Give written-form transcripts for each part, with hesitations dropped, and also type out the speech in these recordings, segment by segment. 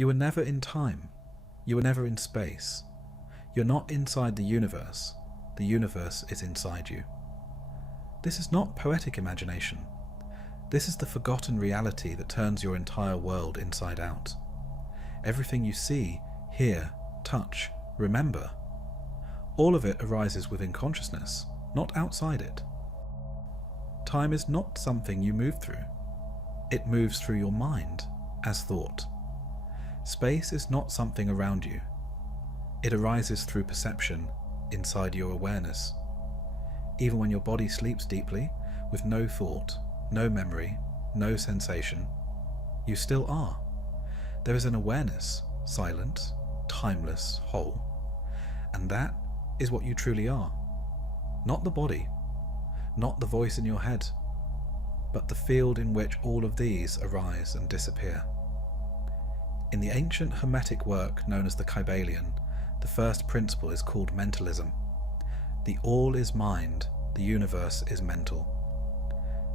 You are never in time. You are never in space. You're not inside the universe is inside you. This is not poetic imagination. This is the forgotten reality that turns your entire world inside out. Everything you see, hear, touch, remember, all of it arises within consciousness, not outside it. Time is not something you move through. It moves through your mind as thought. Space is not something around you. It arises through perception inside your awareness. Even when your body sleeps deeply, with no thought, no memory, no sensation, you still are. There is an awareness, silent, timeless, whole. And that is what you truly are. Not the body, not the voice in your head, but the field in which all of these arise and disappear. In the ancient Hermetic work known as the Kybalion, the first principle is called Mentalism. The all is mind, the universe is mental.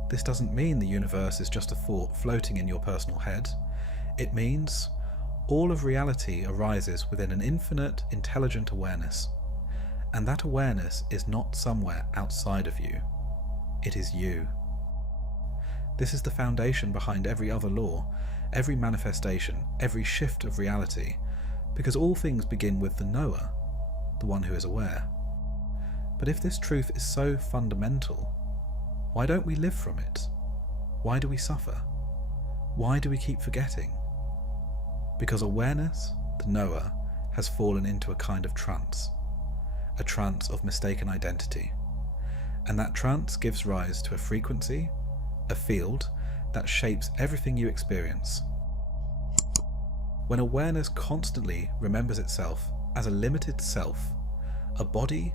This doesn't mean the universe is just a thought floating in your personal head. It means all of reality arises within an infinite, intelligent awareness. And that awareness is not somewhere outside of you. It is you. This is the foundation behind every other law, every manifestation, every shift of reality, because all things begin with the knower, the one who is aware. But if this truth is so fundamental, why don't we live from it? Why do we suffer? Why do we keep forgetting? Because awareness, the knower, has fallen into a kind of trance, a trance of mistaken identity. And that trance gives rise to a frequency, a field, that shapes everything you experience. When awareness constantly remembers itself as a limited self, a body,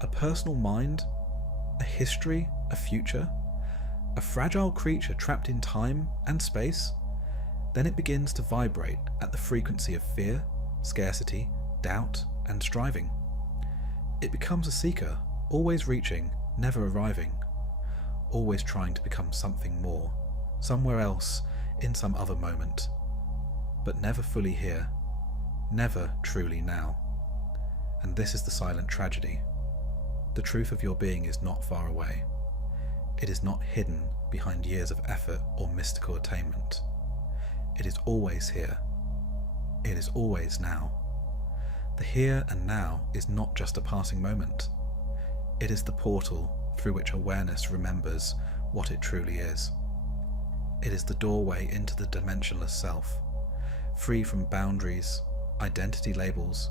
a personal mind, a history, a future, a fragile creature trapped in time and space, then it begins to vibrate at the frequency of fear, scarcity, doubt, and striving. It becomes a seeker, always reaching, never arriving, always trying to become something more, somewhere else, in some other moment, but never fully here, never truly now. And this is the silent tragedy. The truth of your being is not far away. It is not hidden behind years of effort or mystical attainment. It is always here. It is always now. The here and now is not just a passing moment. It is the portal through which awareness remembers what it truly is. It is the doorway into the dimensionless self, free from boundaries, identity labels,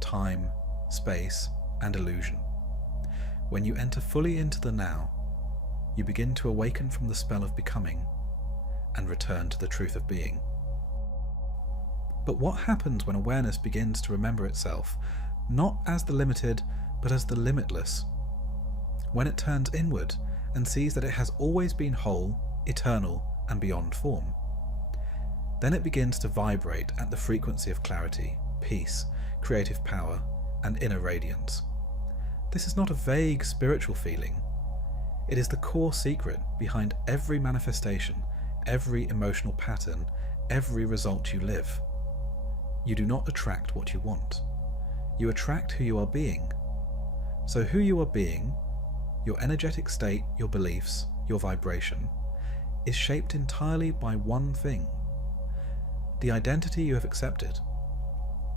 time, space, and illusion. When you enter fully into the now, you begin to awaken from the spell of becoming and return to the truth of being. But what happens when awareness begins to remember itself, not as the limited, but as the limitless? When it turns inward and sees that it has always been whole, eternal, and beyond form. Then it begins to vibrate at the frequency of clarity, peace, creative power, and inner radiance. This is not a vague spiritual feeling. It is the core secret behind every manifestation, every emotional pattern, every result you live. You do not attract what you want. You attract who you are being. So who you are being, your energetic state, your beliefs, your vibration, is shaped entirely by one thing: the identity you have accepted,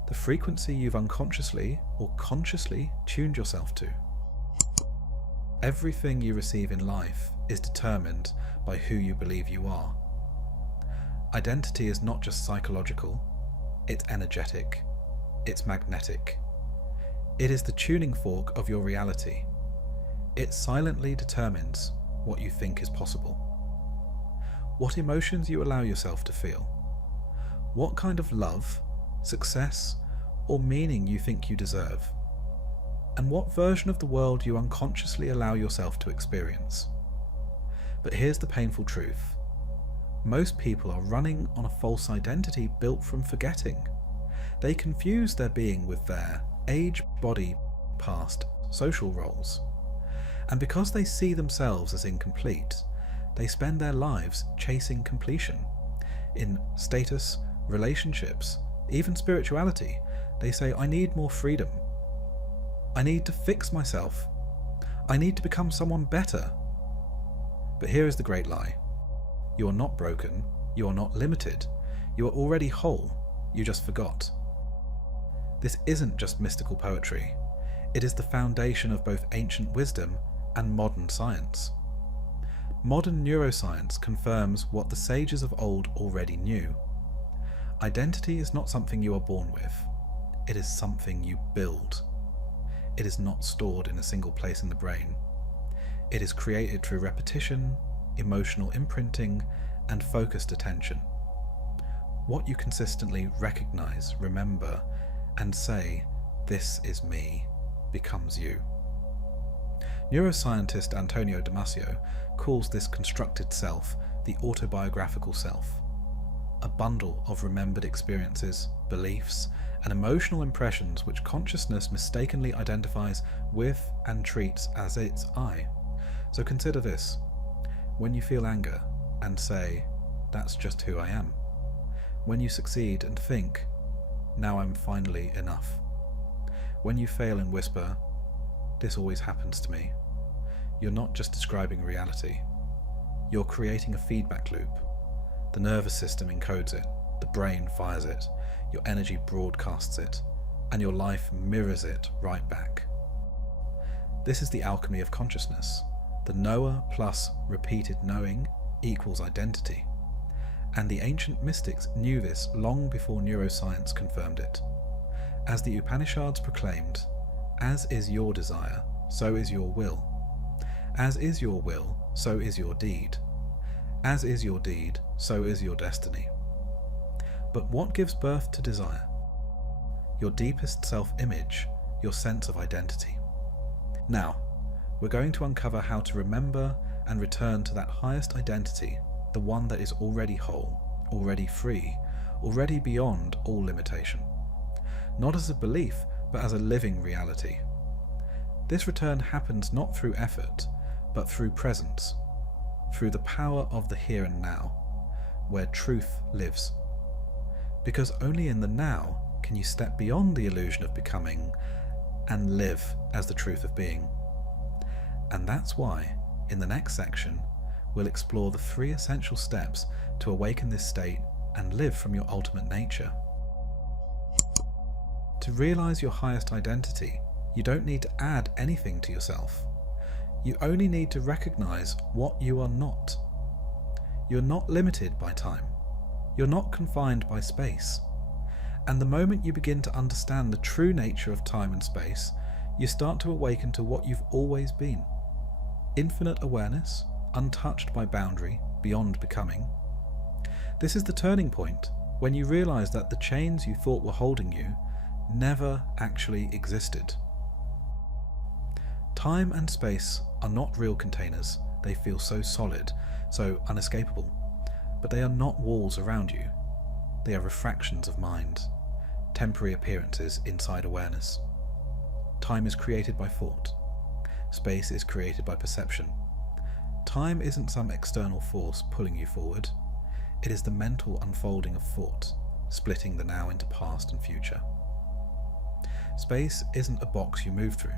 the frequency you've unconsciously or consciously tuned yourself to. Everything you receive in life is determined by who you believe you are. Identity is not just psychological, it's energetic, it's magnetic. It is the tuning fork of your reality. It silently determines what you think is possible, what emotions you allow yourself to feel, what kind of love, success, or meaning you think you deserve, and what version of the world you unconsciously allow yourself to experience. But here's the painful truth. Most people are running on a false identity built from forgetting. They confuse their being with their age, body, past, social roles. And because they see themselves as incomplete, they spend their lives chasing completion in status, relationships, even spirituality. They say, I need more freedom. I need to fix myself. I need to become someone better. But here is the great lie. You are not broken. You are not limited. You are already whole. You just forgot. This isn't just mystical poetry. It is the foundation of both ancient wisdom and modern science. Modern neuroscience confirms what the sages of old already knew. Identity is not something you are born with. It is something you build. It is not stored in a single place in the brain. It is created through repetition, emotional imprinting, and focused attention. What you consistently recognize, remember, and say, "This is me," becomes you. Neuroscientist Antonio Damasio calls this constructed self the autobiographical self, a bundle of remembered experiences, beliefs, and emotional impressions which consciousness mistakenly identifies with and treats as its I. So consider this. When you feel anger and say, "That's just who I am." When you succeed and think, "Now I'm finally enough." When you fail and whisper, "This always happens to me." You're not just describing reality. You're creating a feedback loop. The nervous system encodes it, the brain fires it, your energy broadcasts it, and your life mirrors it right back. This is the alchemy of consciousness. The knower plus repeated knowing equals identity. And the ancient mystics knew this long before neuroscience confirmed it. As the Upanishads proclaimed, "As is your desire, so is your will. As is your will, so is your deed. As is your deed, so is your destiny." But what gives birth to desire? Your deepest self-image, your sense of identity. Now, we're going to uncover how to remember and return to that highest identity, the one that is already whole, already free, already beyond all limitation. Not as a belief, but as a living reality. This return happens not through effort, but through presence, through the power of the here and now, where truth lives. Because only in the now can you step beyond the illusion of becoming and live as the truth of being. And that's why, in the next section, we'll explore the 3 essential steps to awaken this state and live from your ultimate nature. To realize your highest identity, you don't need to add anything to yourself. You only need to recognize what you are not. You're not limited by time. You're not confined by space. And the moment you begin to understand the true nature of time and space, you start to awaken to what you've always been. Infinite awareness, untouched by boundary, beyond becoming. This is the turning point, when you realize that the chains you thought were holding you never actually existed. Time and space are not real containers. They feel so solid, so unescapable. But they are not walls around you. They are refractions of mind, temporary appearances inside awareness. Time is created by thought. Space is created by perception. Time isn't some external force pulling you forward. It is the mental unfolding of thought, splitting the now into past and future. Space isn't a box you move through.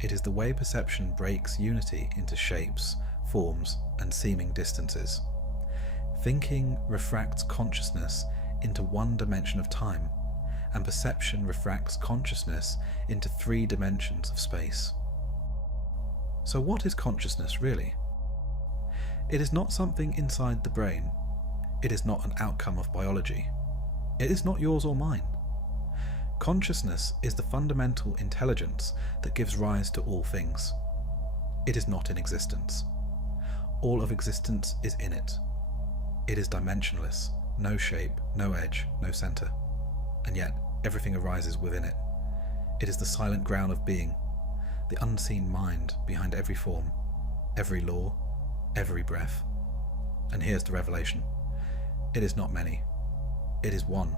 It is the way perception breaks unity into shapes, forms, and seeming distances. Thinking refracts consciousness into one dimension of time, and perception refracts consciousness into 3 dimensions of space. So what is consciousness really? It is not something inside the brain. It is not an outcome of biology. It is not yours or mine. Consciousness is the fundamental intelligence that gives rise to all things. It is not in existence. All of existence is in it. It is dimensionless, no shape, no edge, no center. And yet, everything arises within it. It is the silent ground of being, the unseen mind behind every form, every law, every breath. And here's the revelation. It is not many. It is one.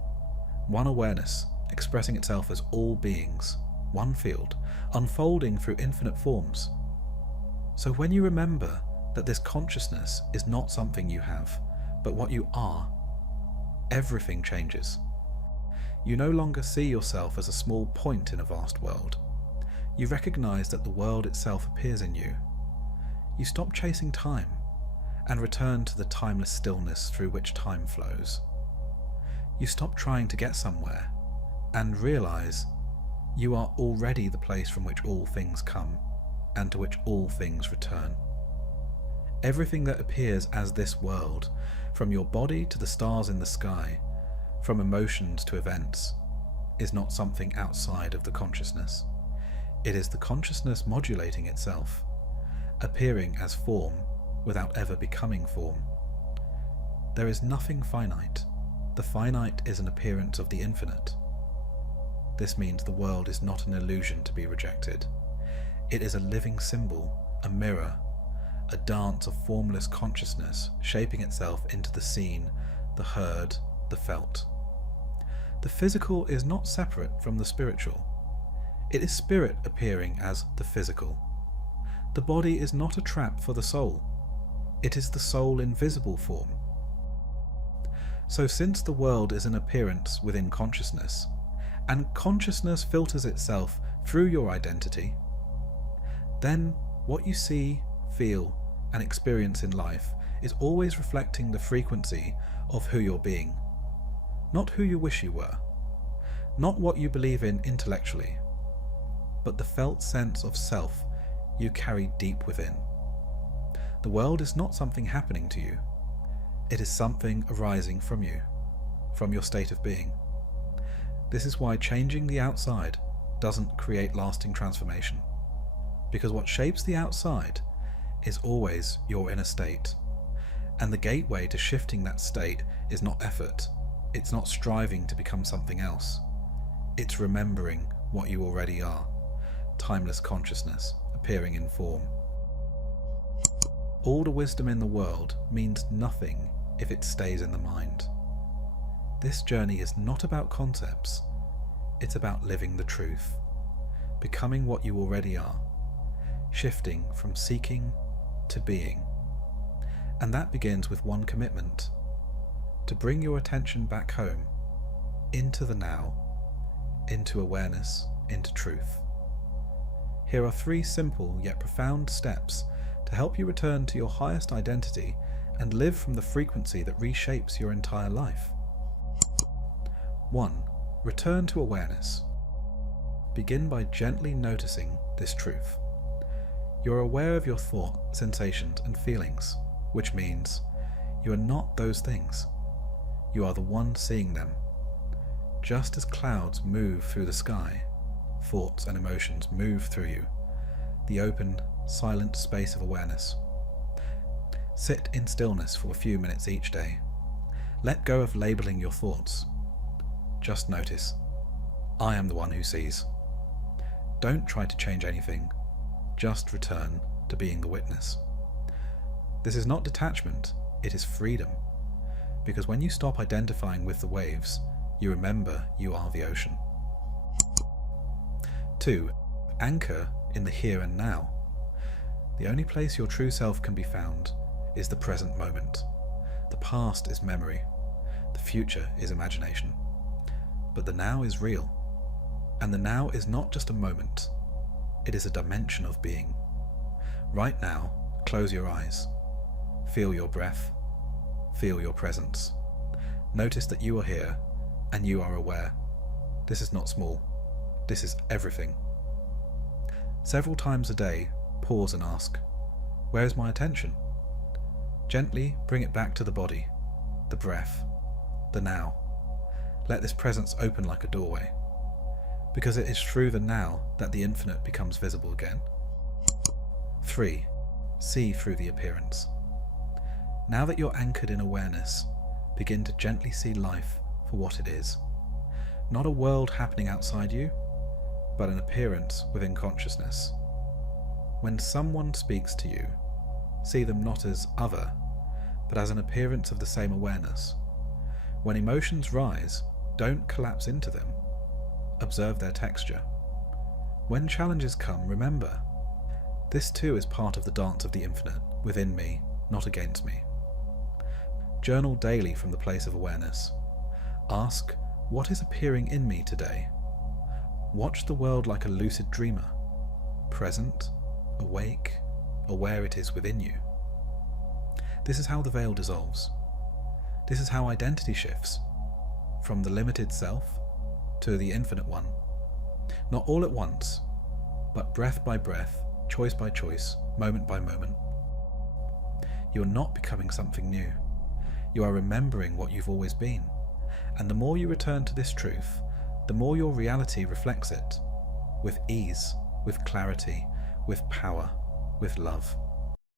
One awareness, expressing itself as all beings, one field, unfolding through infinite forms. So when you remember that this consciousness is not something you have, but what you are, everything changes. You no longer see yourself as a small point in a vast world. You recognize that the world itself appears in you. You stop chasing time and return to the timeless stillness through which time flows. You stop trying to get somewhere and realize you are already the place from which all things come and to which all things return. Everything that appears as this world, from your body to the stars in the sky, from emotions to events, is not something outside of the consciousness. It is the consciousness modulating itself, appearing as form without ever becoming form. There is nothing finite. The finite is an appearance of the infinite. This means the world is not an illusion to be rejected. It is a living symbol, a mirror, a dance of formless consciousness shaping itself into the seen, the heard, the felt. The physical is not separate from the spiritual. It is spirit appearing as the physical. The body is not a trap for the soul. It is the soul in visible form. So since the world is an appearance within consciousness, and consciousness filters itself through your identity, then what you see, feel, and experience in life is always reflecting the frequency of who you're being, not who you wish you were, not what you believe in intellectually, but the felt sense of self you carry deep within. The world is not something happening to you. It is something arising from you, from your state of being. This is why changing the outside doesn't create lasting transformation, because what shapes the outside is always your inner state, and the gateway to shifting that state is not effort, it's not striving to become something else, it's remembering what you already are, timeless consciousness appearing in form. All the wisdom in the world means nothing if it stays in the mind. This journey is not about concepts, it's about living the truth, becoming what you already are, shifting from seeking to being. And that begins with one commitment: to bring your attention back home, into the now, into awareness, into truth. Here are 3 simple yet profound steps to help you return to your highest identity and live from the frequency that reshapes your entire life. 1. Return to awareness. Begin by gently noticing this truth. You're aware of your thought, sensations, and feelings, which means you are not those things. You are the one seeing them. Just as clouds move through the sky, thoughts and emotions move through you, the open, silent space of awareness. Sit in stillness for a few minutes each day. Let go of labeling your thoughts. Just notice, I am the one who sees. Don't try to change anything. Just return to being the witness. This is not detachment, it is freedom. Because when you stop identifying with the waves, you remember you are the ocean. 2. Anchor in the here and now. The only place your true self can be found is the present moment. The past is memory. The future is imagination. But the now is real. And the now is not just a moment. It is a dimension of being. Right now, close your eyes. Feel your breath. Feel your presence. Notice that you are here and you are aware. This is not small. This is everything. Several times a day, pause and ask, where is my attention? Gently bring it back to the body, the breath, the now. Let this presence open like a doorway, because it is through the now that the infinite becomes visible again. 3. See through the appearance. Now that you're anchored in awareness, begin to gently see life for what it is. Not a world happening outside you, but an appearance within consciousness. When someone speaks to you, see them not as other, but as an appearance of the same awareness. When emotions rise, don't collapse into them. Observe their texture. When challenges come, remember, this too is part of the dance of the infinite, within me, not against me. Journal daily from the place of awareness. Ask, what is appearing in me today? Watch the world like a lucid dreamer, present, awake, aware it is within you. This is how the veil dissolves. This is how identity shifts, from the limited self to the infinite one. Not all at once, but breath by breath, choice by choice, moment by moment. You are not becoming something new. You are remembering what you've always been. And the more you return to this truth, the more your reality reflects it, with ease, with clarity, with power, with love.